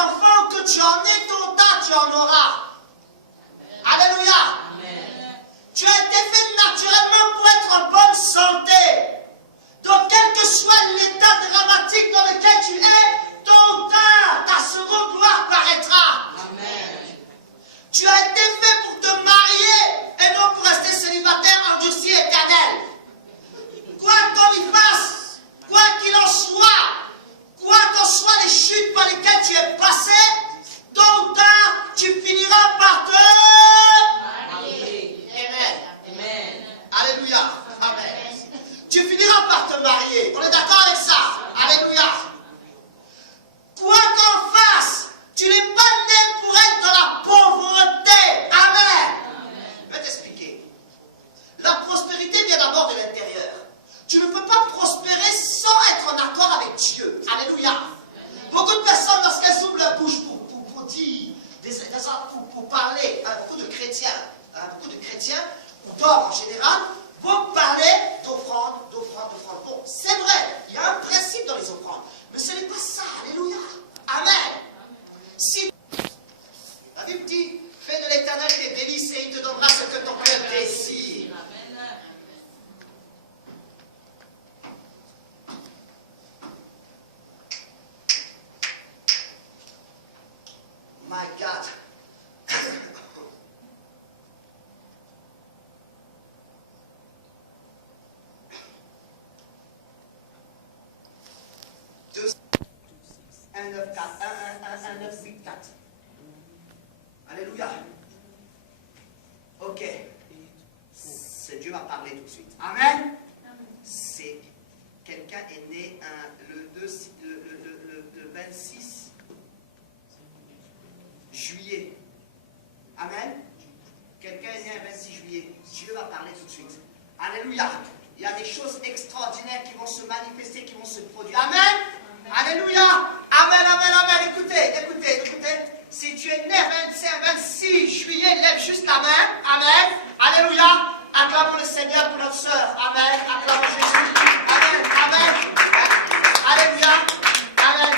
enfants que tu en es, tôt ou tard, tu en auras. Alléluia. Tu as été fait naturellement pour être en bonne santé. Donc, quel que soit l'état dramatique dans lequel tu es, tôt ou tard, ta seconde gloire paraîtra. Amen. Tu as été fait pour te marier et non pour rester célibataire, endurci, éternel. Quoi qu'on y fasse, quoi qu'il en soit, quoi qu'en soient les chutes par lesquelles tu es passé, tôt ou tard, tu finiras par te marier. Amen. Alléluia. Amen. Tu finiras par te marier. On est d'accord avec ça? Alléluia. Quoi qu'en fasse, tu n'es pas né pour être dans la pauvreté. Amen. Je vais t'expliquer. La prospérité vient d'abord de l'intérieur. Tu ne peux pas prospérer sans être en accord avec Dieu. Alléluia. Beaucoup de personnes, lorsqu'elles ouvrent leur bouche pour dire, pour parler, beaucoup de chrétiens, ou d'hommes en général, vont parler d'offrandes. Bon, c'est vrai, il y a un principe dans les offrandes, mais ce n'est pas ça. Alléluia. Amen. Si la Bible dit, fais de l'Éternel tes délices et il te donnera ce que ton cœur désire. My God. Un 9, 8, 4. Alléluia. Ok. C'est Dieu va parler tout de suite. Amen. C'est quelqu'un est né le 26 juillet. Amen. Quelqu'un est né le 26 juillet. Dieu va parler tout de suite. Alléluia. Il y a des choses extraordinaires qui vont se manifester, qui vont se produire. Amen. Alléluia. Amen, amen, amen. Écoutez. Si tu es né 26 juillet, lève juste la main. Amen. Alléluia. Acclamons le Seigneur pour notre sœur. Amen. Acclamons Jésus. Amen, amen. Alléluia. Amen.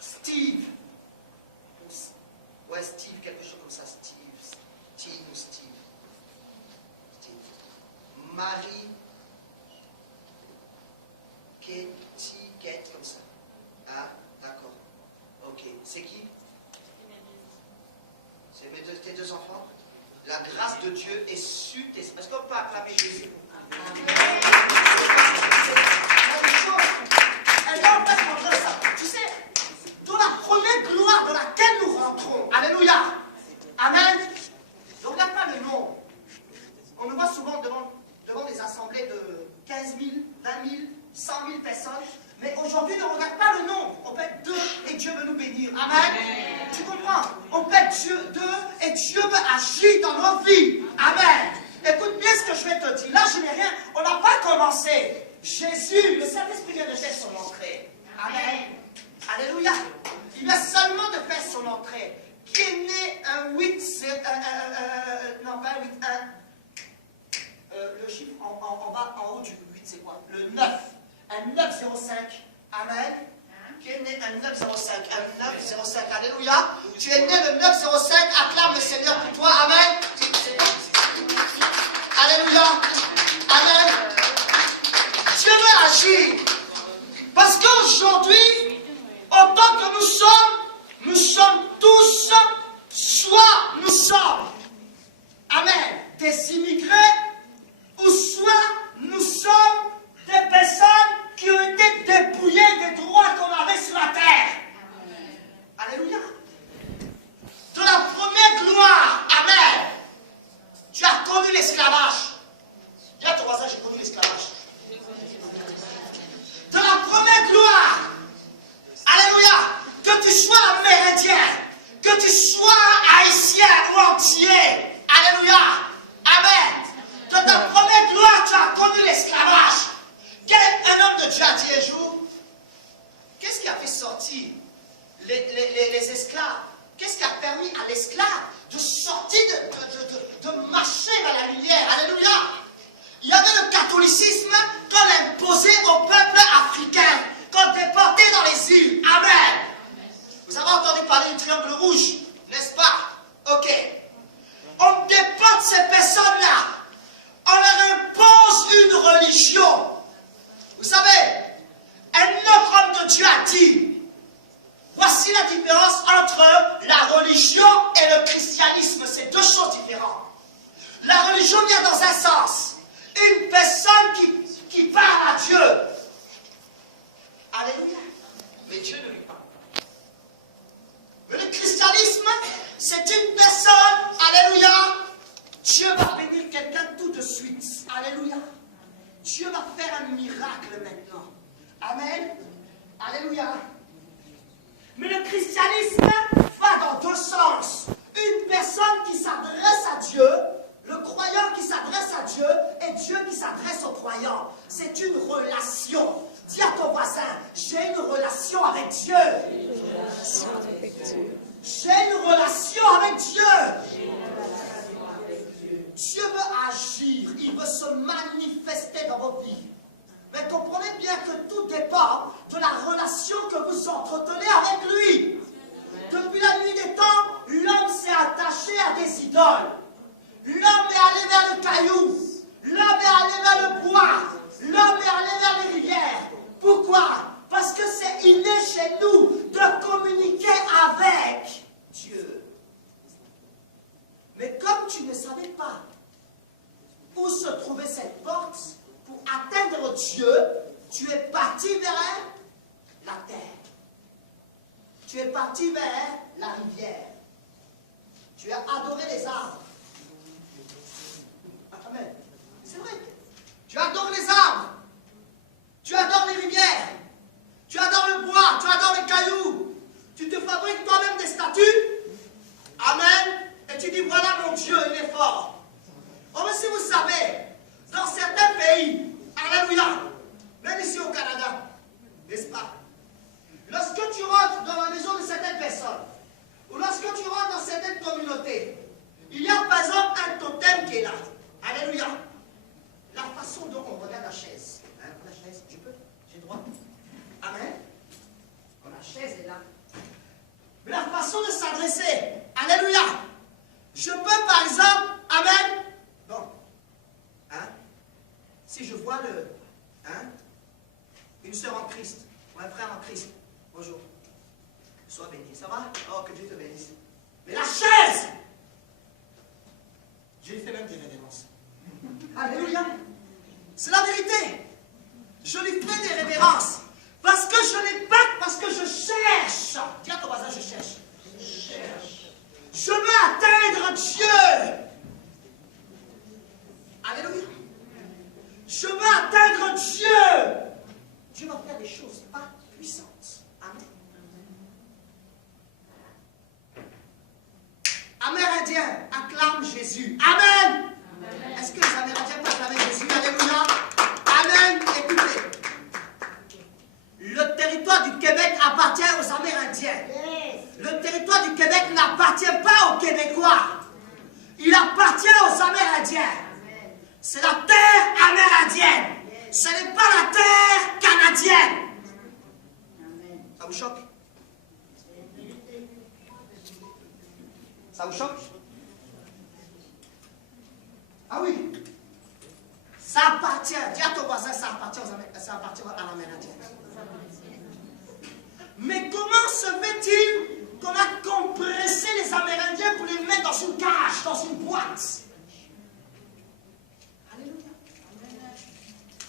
Steve. Ouais, Steve, quelque chose comme ça. Steve. Marie. Kate, comme ça. Ah, d'accord. Ok. C'est qui? C'est tes deux enfants? La grâce de Dieu est sur tes... Est-ce qu'on peut acclamer Jésus? Elle va en fait montrer ça. Tu sais, dans la première gloire dans laquelle nous rentrons, alléluia, amen, ne regarde pas le nom. On nous voit souvent devant des assemblées de 15 000, 20 000, 100 000 personnes. Mais aujourd'hui, ne regarde pas le nom. On peut être deux et Dieu veut nous bénir. Amen. Amen. Tu comprends? On peut être deux et Dieu veut agir dans nos vies. Amen. Écoute bien ce que je vais te dire. Là, je n'ai rien. On n'a pas commencé. Jésus, le Saint-Esprit vient de faire son entrée. Amen. Alléluia. Il vient seulement de faire son entrée. Qui est né un 8, non pas un 8, le chiffre en bas, en haut du 8, c'est quoi? Le 9. Un 905. Amen. Qui est né un 905. Un 905. Alléluia. Tu es né le 905. Acclame le Seigneur pour toi. Amen. Alléluia. Amen. Dieu veut agir. Parce qu'aujourd'hui, autant que nous sommes tous, soit nous sommes, amen, des immigrés, ou soit nous sommes des personnes qui ont été dépouillées des droits qu'on avait sur la terre. Amen. Alléluia. De la première gloire, amen, tu as connu l'esclavage. Dis à ton voisin, j'ai connu l'esclavage. De la première gloire, alléluia, que tu sois amérindien, que tu sois haïtien ou entier, alléluia, amen. De ta première gloire, tu as connu l'esclavage. Un homme de Dieu a dit un jour, qu'est-ce qui a fait sortir les esclaves? Qu'est-ce qui a permis à l'esclave de sortir, de marcher vers la lumière? Alléluia. Il y avait le catholicisme qu'on imposait au peuple que Dieu a dit. Voici la différence entre la religion et le christianisme. C'est deux choses différentes. La religion vient dans un sens. Une personne qui parle à Dieu. Alléluia. Mais Dieu ne lui parle pas. Mais le christianisme, c'est une personne. Alléluia. Dieu va bénir quelqu'un tout de suite. Alléluia. Dieu va faire un miracle maintenant. Amen. Alléluia. Mais le christianisme va dans deux sens. Une personne qui s'adresse à Dieu, le croyant qui s'adresse à Dieu, et Dieu qui s'adresse au croyant. C'est une relation. Dis à ton voisin, j'ai une relation avec Dieu. J'ai une relation avec Dieu. Dieu veut agir, il veut se manifester dans vos vies. Mais comprenez bien que tout dépend de la relation que vous entretenez avec lui. Depuis la nuit des temps, l'homme s'est attaché à des idoles. L'homme est allé vers le caillou. L'homme est allé vers le bois. L'homme est allé vers les rivières. Pourquoi? Parce que c'est inné chez nous de communiquer avec Dieu. Mais comme tu ne savais pas où se trouvait cette porte pour atteindre Dieu, tu es parti vers la terre. Tu es parti vers la rivière. Tu as adoré les arbres. Amen. C'est vrai. Tu adores les arbres. Tu adores les rivières. Tu adores le bois. Tu adores les cailloux. Tu te fabriques toi-même des statues. Amen. Et tu dis, voilà mon Dieu, il est fort. Oh, mais si vous savez, dans certains pays, alléluia, même ici au Canada, n'est-ce pas? Lorsque tu rentres dans la maison de certaines personnes, ou lorsque tu rentres dans certaines communautés, il y a par exemple un totem qui est là. Alléluia. La façon dont on regarde la chaise. Hein, la chaise, je peux? J'ai droit? Amen. Oh, la chaise est là. Mais la façon de s'adresser. Alléluia. Je peux par exemple, amen. Bon. Hein? Si je vois une sœur en Christ, ou un frère en Christ, bonjour. Sois béni. Ça va? Oh, que Dieu te bénisse. Mais la chaise! Je lui fais même des révérences. Alléluia. C'est la vérité. Je lui fais des révérences. Parce que je n'ai pas, parce que je cherche. Dis à ton voisin, je cherche. Je cherche. Je veux atteindre Dieu. Alléluia. Je veux atteindre Dieu. Dieu va faire des choses pas puissantes. Amen. Amérindiens acclament Jésus. Amen. Amen. Est-ce que les Amérindiens peuvent acclamer Jésus? Alléluia. Amen. Écoutez. Le territoire du Québec appartient aux Amérindiens. Yes. Le territoire du Québec n'appartient pas aux Québécois. Il appartient aux Amérindiens. C'est la terre amérindienne. Yes. Ce n'est pas la terre canadienne. Amen. Ça vous choque? Ça vous choque? Ah oui. Ça appartient. Dis à ton voisin, ça appartient à l'Amérindien. Mais comment se fait-il qu'on a compressé les Amérindiens pour les mettre dans une cage, dans une boîte? Alléluia.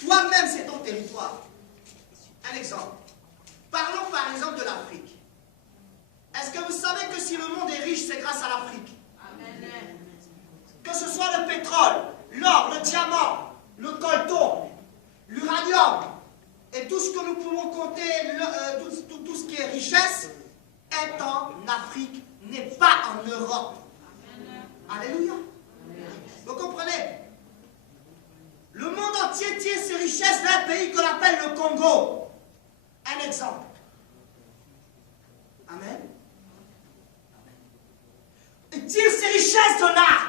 Toi-même, c'est ton territoire. Un exemple. Parlons par exemple de l'Afrique. Est-ce que vous savez que si le monde est riche, c'est grâce à l'Afrique? Que ce soit le pétrole, l'or, le diamant, le coltan, l'uranium, et tout ce que nous pouvons compter, tout ce qui est richesse, est en Afrique, n'est pas en Europe. Alléluia. Vous comprenez? Le monde entier tire ses richesses d'un pays qu'on appelle le Congo. Un exemple. Amen. Il tire ses richesses de là.